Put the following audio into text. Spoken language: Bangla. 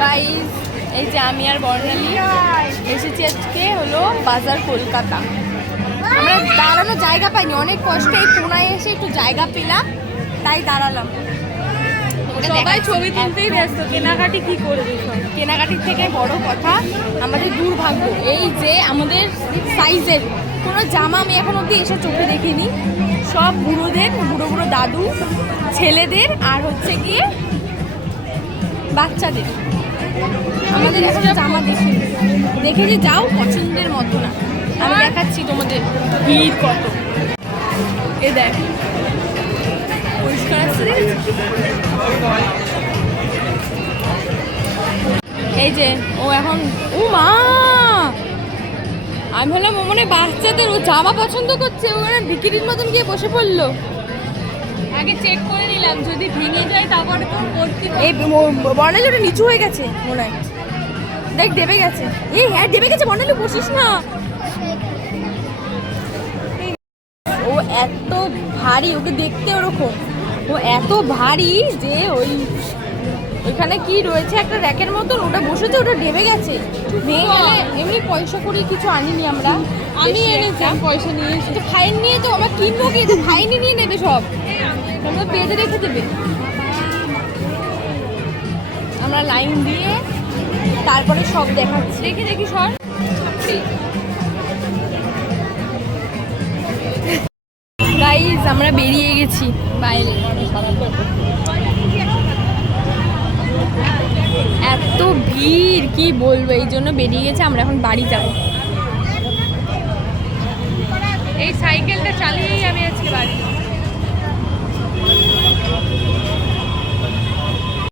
গাইস, এই যে আমি আর বর্ণালী এসেছি আজকে হলো বাজার কলকাতা। আমরা দাঁড়ানো জায়গা পাইনি, অনেক কষ্টে এই কোনায় এসে একটু জায়গা পেলাম, তাই দাঁড়ালাম। সবাই ছবি তুলতেই ব্যস্ত, কেনাকাটি কি করবে? কেনাকাটির থেকে বড় কথা আমাদের দুর্ভাগ্য, এই যে আমাদের সাইজের কোনো জামা আমি এখন অবধি এসব চোখে দেখিনি। সব বুড়োদের, বুড়ো বুড়ো দাদু ছেলেদের আর হচ্ছে গিয়ে বাচ্চাদের। আমাদের এখনো জামা দেখিনি, দেখেছি যাও পছন্দের মতো না। আমি দেখাচ্ছি তোমাদের ভিড় কত। এ দেখ পরিষ্কার আসছে, এই যে ও এখন, ও মা আমি ভাবলাম ও মনে বাচ্চাদের, ও জামা পছন্দ করছে, ও মানে বিক্রির মতন গিয়ে বসে পড়লো। আগে চেক করে নিলাম, যদি ভেঙে যায় তারপরে তো ভর্তি। এই বর্ণালী ওটা নিচু হয়ে গেছে মনে হয়, দেখ দেবে গেছে। এই হ্যাঁ দেবে গেছে, বর্ণালী বসিস না। ও এত ভারী, ওকে দেখতে ওরকম, ও এত ভারী যে ওইখানে কি রয়েছে একটা র্যাকের মতন, ওটা বসেছে, ওটা ডেবে গেছে, ভেঙে গেলে। এমনি পয়সা করি কিছু আনিনি আমরা, আমি এনেছিলাম, পয়সা নিয়ে তো ফাইন নিয়ে, তো আমরা কিনবো কি, তো ফাইনই নিয়ে নেবে সব, তোমরা পেজে রেখে দেবে। আমরা লাইন দিয়ে তারপরে সব দেখাচ্ছি, দেখি দেখি সর। গাইজ আমরা বেরিয়ে গেছি বাইরে, এত ভিড় কি বলবো, এই জন্য বেরিয়ে গেছে। আমরা এখন বাড়ি যাব। এই সাইকেলটা চালিয়েই আমি আজকে বাড়ি